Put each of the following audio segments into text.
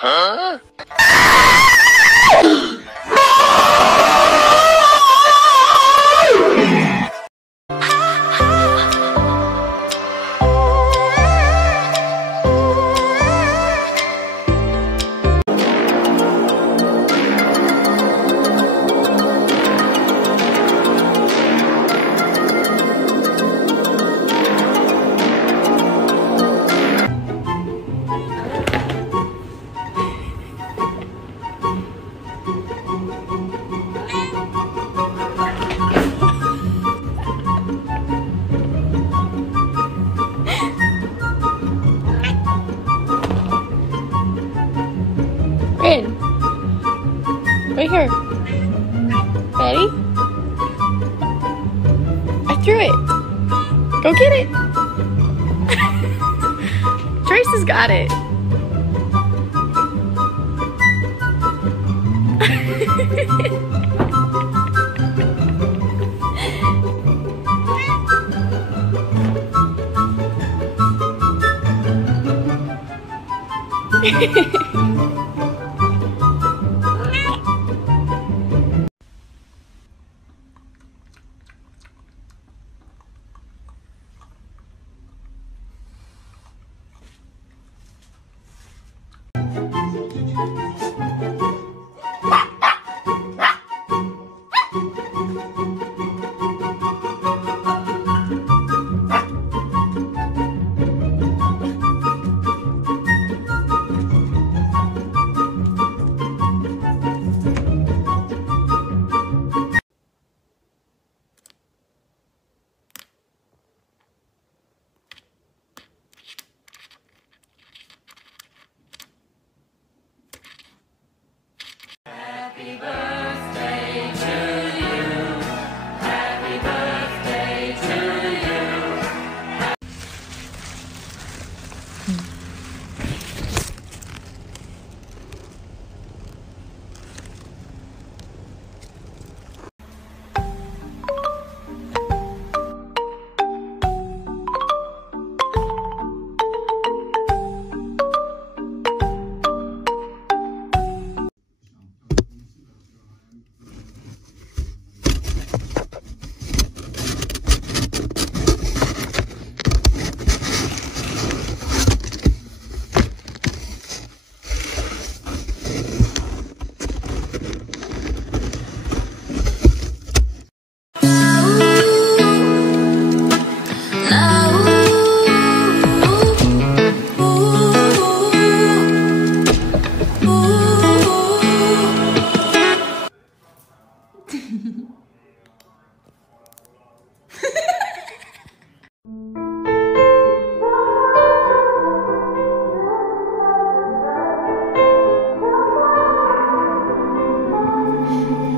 Huh? Rin, right here. Ready? I threw it. Go get it. Trace has got it. Happy birthday to you. Happy birthday to you.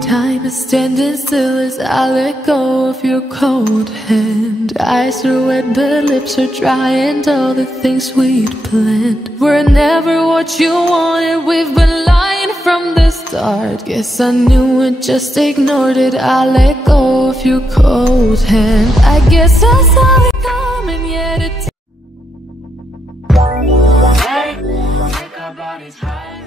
Time is standing still as I let go of your cold hand. Eyes are wet but lips are dry, and all the things we'd planned were never what you wanted. We've been lying from the start. Guess I knew it, just ignored it. I let go of your cold hand. I guess I saw it coming, yet it Take our bodies high.